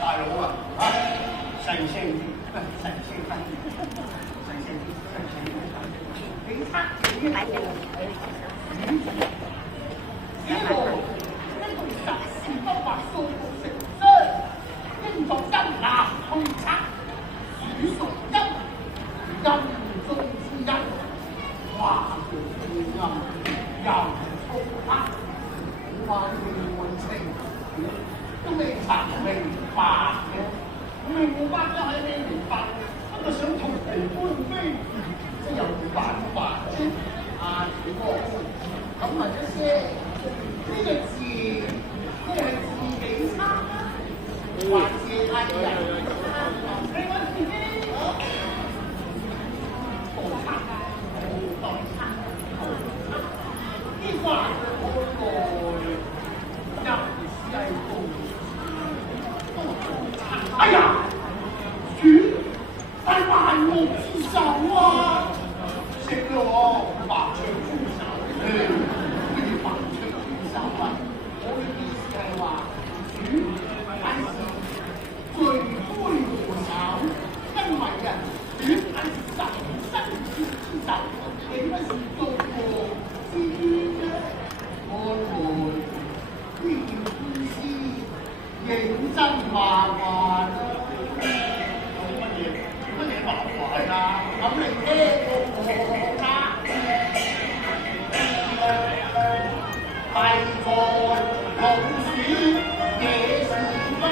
大佬啊，神聖，神聖分，神聖，你測幾多？此路呢度實是不惑數目成雙，應作陰陽通測，鼠屬陰，陰中之陰，化做陰，又通黑，萬命運程都未曾明白嘅，明白都係未明白，不過想同你官非，即有辦法啫。啊，主哥，咁或者些呢個字，佢係自己差，還是係人差？你揾自己無差，無代差，呢話好耐，又係都哎呀，主在萬木之上啊！識咯，白長豬手，乜嘢白長豬手啊？我嘅意思係話，主係罪魁禍首，因為啊，主係神生之手，豈不是罪過之冤啫？看來呢件官司認真麻煩啦。做乜嘢麻煩啊？咁你聽我啦，係在老鼠野是非，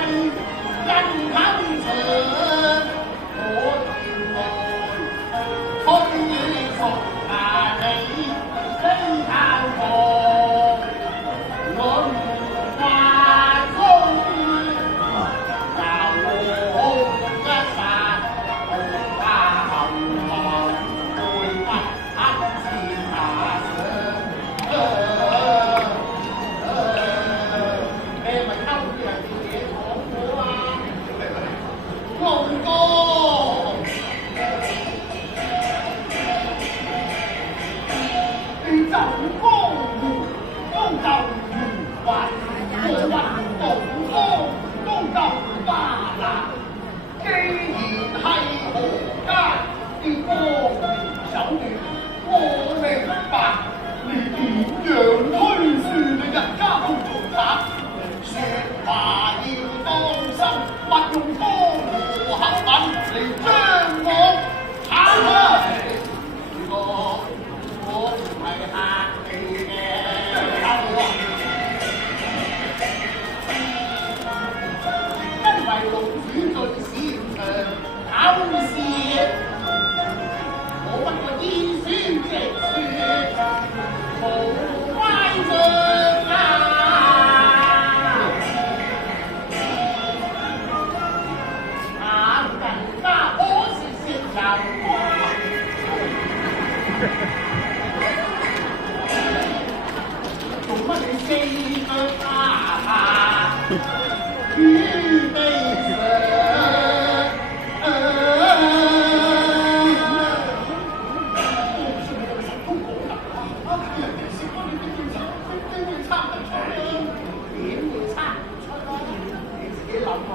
因口長，我原來推野從牙里非靠旁，論話中又好一殺，他後來會不肯前下上。你係咪偷啲人嘅嘢講我啊？龍哥，你就江湖都就如雲，無雲無風都就巴啦。既然係何家啲光明手段，我明白你點樣推算你人家同做法。說話要當心，勿用江湖口吻嚟將我炒開。如果我唔係客氣嘅，因為龍主最擅長搞事，我不過依書直說，無乖張啊！做乜你四腳趴下於地上？都講啦，人哋識得你都會參得出啦，點會參唔出啦？你自己諗下，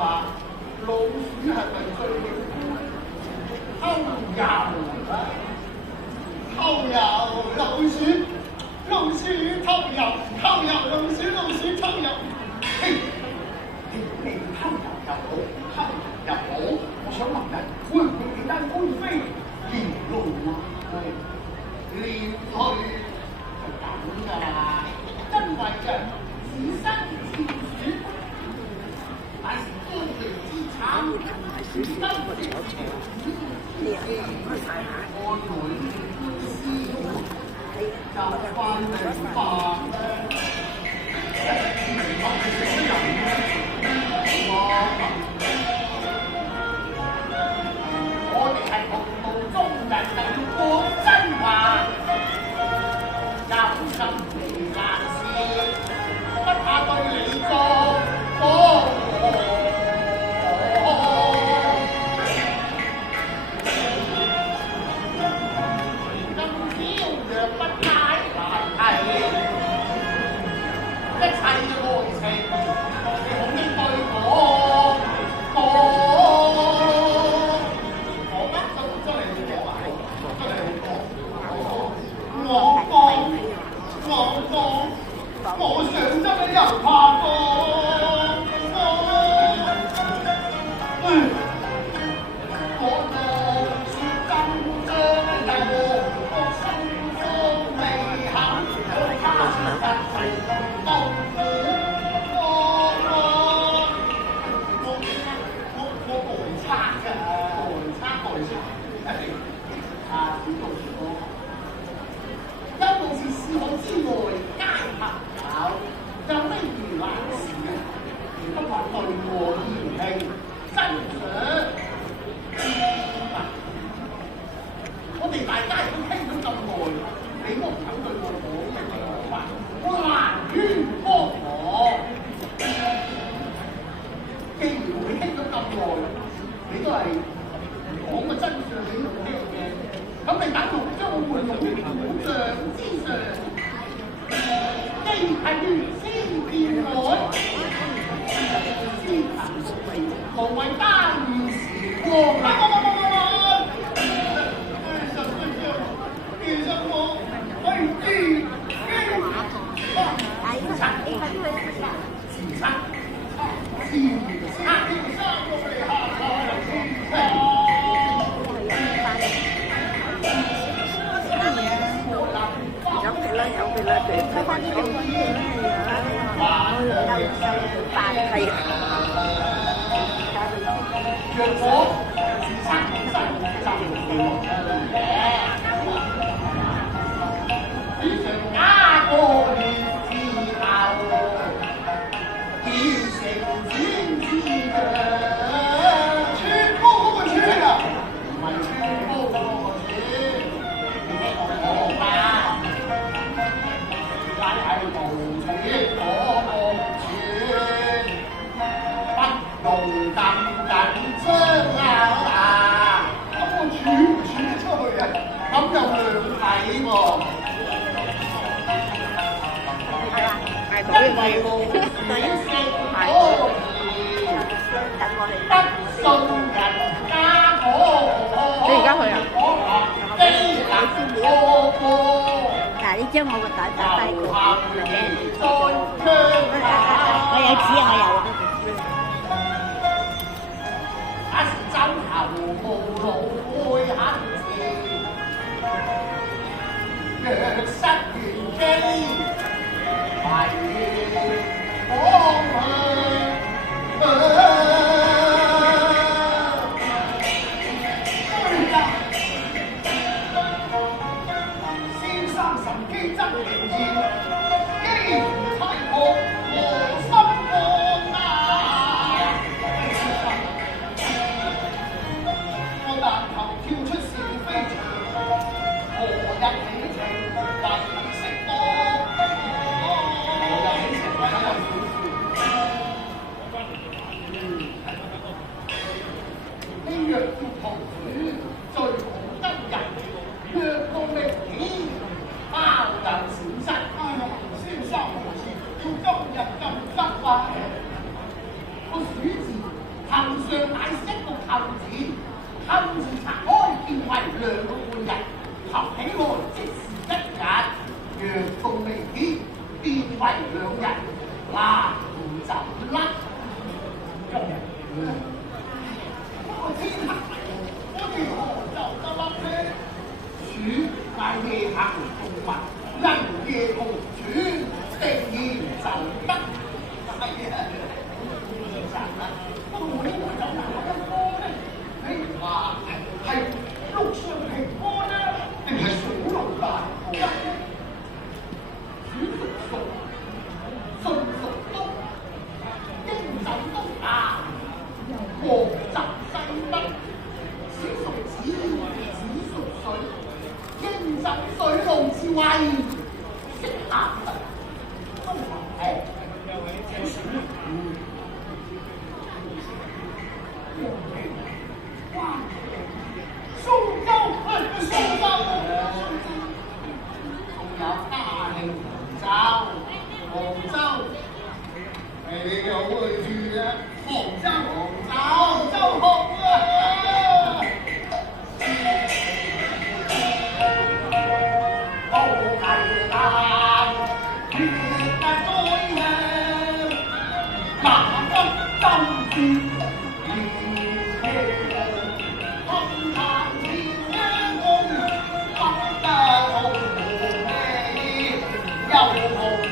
老鼠係咪最偷油啊？偷油老鼠，老鼠偷油，偷油老鼠，老鼠偷油。嘿，你偷油又好，偷油又好，我想問人會唔會俾單官非連累啊？連累就咁㗎啦，因為人自生自鼠，乃是官地之產，自生自鼠。安女就翻明白我哋係同道中人，係要講真話，有心地難事，不怕對你作保。不太難題。我想真嘅又怕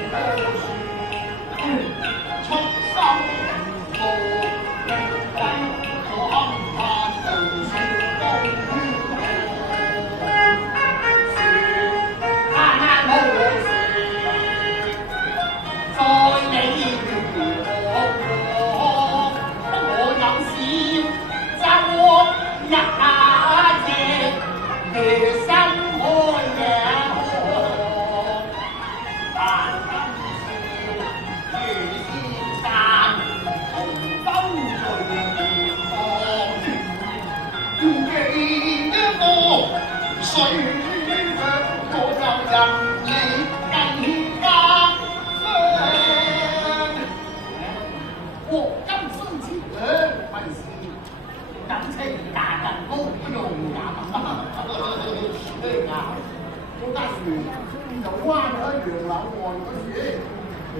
出生無歸，我坎坷無處講安無事，在你我有事就一夜夜深開夜河，但今宵夜先散，同舟聚蓮塘，故記我水卻我又人離更加傷。黃金孫子兩為是，感情大人高用也啱。我當時就彎喺楊柳岸嗰處，